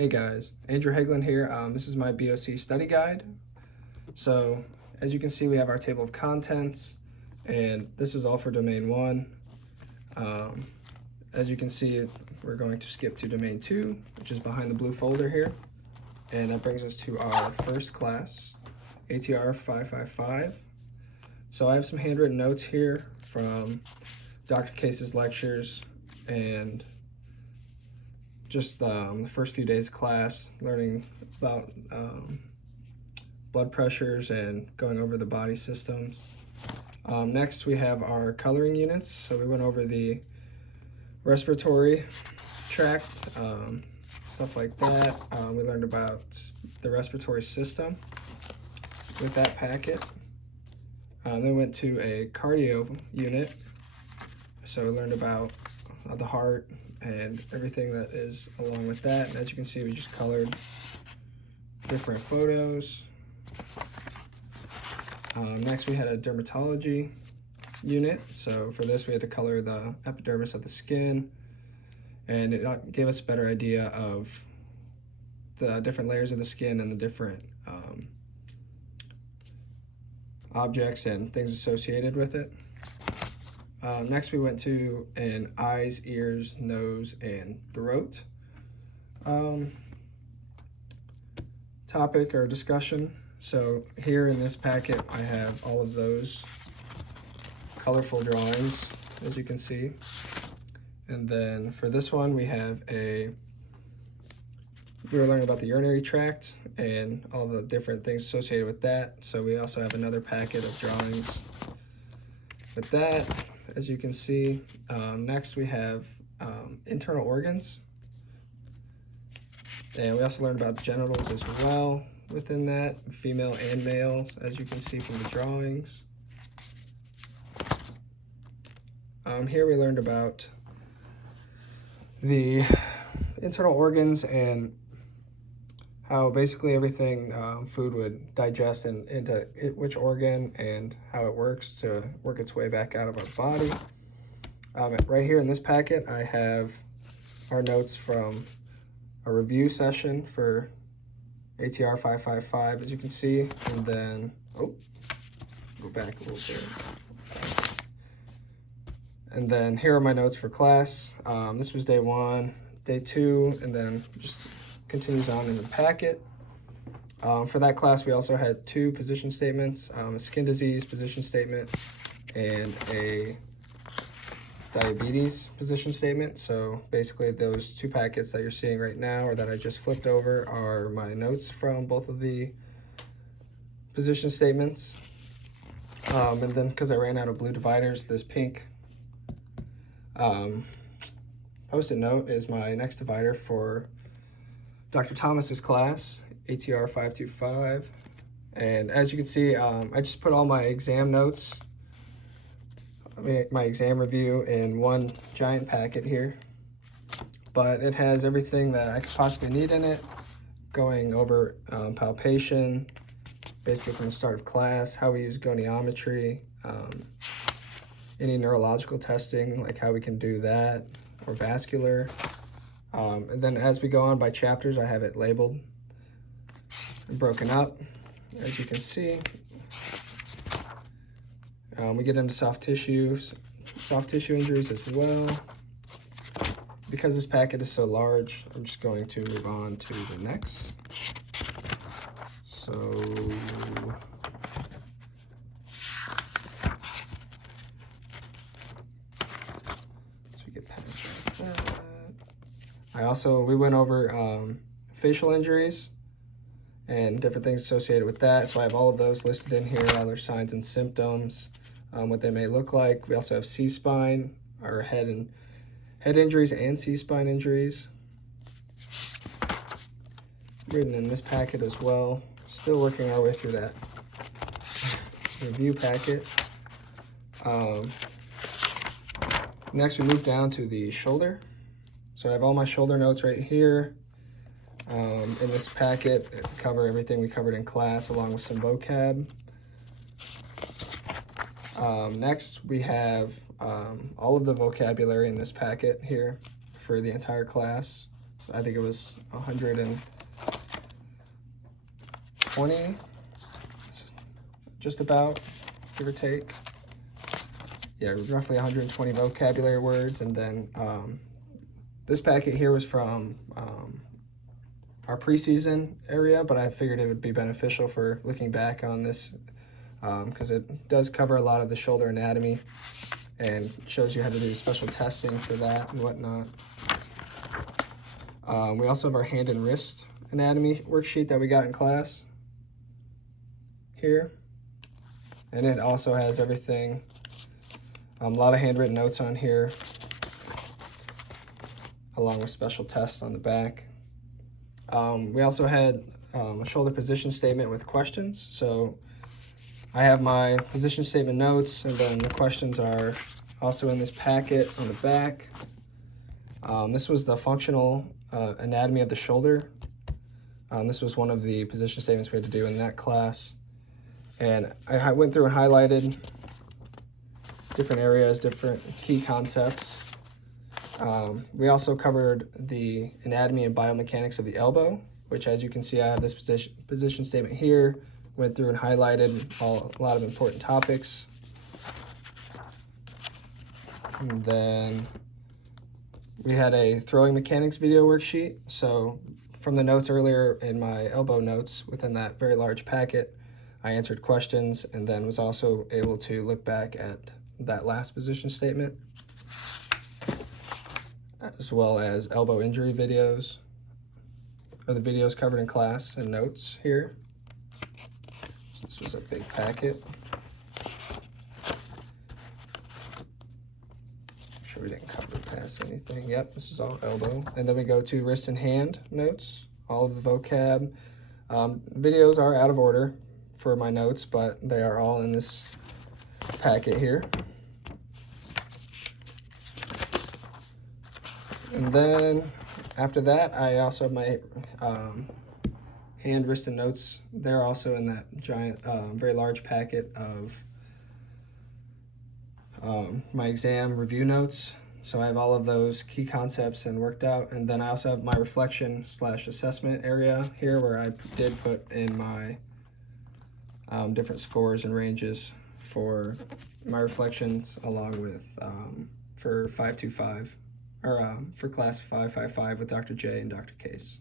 Hey guys, Andrew Hagelin here. This is my BOC study guide. So as you can see, we have our table of contents, and this is all for domain 1. As you can see, we're going to skip to domain 2, which is behind the blue folder here. And that brings us to our first class, ATR 555. So I have some handwritten notes here from Dr. Case's lectures and just the first few days of class, learning about blood pressures and going over the body systems. Next, we have our coloring units. So we went over the respiratory tract, stuff like that. We learned about the respiratory system with that packet. Then we went to a cardio unit. So we learned about the heart and everything that is along with that. And as you can see, we just colored different photos. Next, we had a dermatology unit. So for this, we had to color the epidermis of the skin, and it gave us a better idea of the different layers of the skin and the different objects and things associated with it. Next, we went to an eyes, ears, nose, and throat topic or discussion. So here in this packet, I have all of those colorful drawings, as you can see. And then for this one, we were learning about the urinary tract and all the different things associated with that. So we also have another packet of drawings with that, as you can see. Next, we have internal organs. And we also learned about genitals as well within that, female and male, as you can see from the drawings. Here we learned about the internal organs and how basically everything food would digest into which organ and how it works to work its way back out of our body. Right here in this packet, I have our notes from a review session for ATR 555, as you can see. And then, go back a little bit. And then here are my notes for class. This was day 1, day 2, and then just continues on in the packet. For that class, we also had 2 position statements, a skin disease position statement and a diabetes position statement. So basically those 2 packets that you're seeing right now, or that I just flipped over, are my notes from both of the position statements. And then because I ran out of blue dividers, this pink post-it note is my next divider for Dr. Thomas's class, ATR 525. And as you can see, I just put all my exam notes, my exam review, in one giant packet here. But it has everything that I could possibly need in it, going over palpation, basically from the start of class, how we use goniometry, any neurological testing, like how we can do that, or vascular. And then as we go on by chapters, I have it labeled and broken up, as you can see. We get into soft tissue injuries as well. Because this packet is so large, I'm just going to move on to the next. So we get past that. We went over facial injuries and different things associated with that. So I have all of those listed in here, all their signs and symptoms, what they may look like. We also have C-spine, or head injuries and C-spine injuries written in this packet as well. Still working our way through that review packet. Next, we move down to the shoulder. So I have all my shoulder notes right here. In this packet, cover everything we covered in class, along with some vocab. Next, we have all of the vocabulary in this packet here for the entire class. So I think it was 120, just about, give or take. Yeah, roughly 120 vocabulary words. And then this packet here was from our preseason area, but I figured it would be beneficial for looking back on this because it does cover a lot of the shoulder anatomy and shows you how to do special testing for that and whatnot. We also have our hand and wrist anatomy worksheet that we got in class here. And it also has everything, a lot of handwritten notes on here, along with special tests on the back. We also had a shoulder position statement with questions. So I have my position statement notes, and then the questions are also in this packet on the back. This was the functional anatomy of the shoulder. This was one of the position statements we had to do in that class. And I went through and highlighted different areas, different key concepts. We also covered the anatomy and biomechanics of the elbow, which, as you can see, I have this position statement here. Went through and highlighted a lot of important topics. And then we had a throwing mechanics video worksheet. So from the notes earlier in my elbow notes within that very large packet, I answered questions and then was also able to look back at that last position statement, as well as elbow injury videos, or the videos covered in class and notes here. So this was a big packet. Sure we didn't cover past anything. Yep, this is all elbow. And then we go to wrist and hand notes, all of the vocab. Videos are out of order for my notes, but they are all in this packet here. And then after that, I also have my hand, wrist, and notes. They're also in that giant, very large packet of my exam review notes. So I have all of those key concepts and worked out. And then I also have my reflection/assessment area here, where I did put in my different scores and ranges for my reflections, along with for 525, or for class 555 with Dr. J and Dr. Case.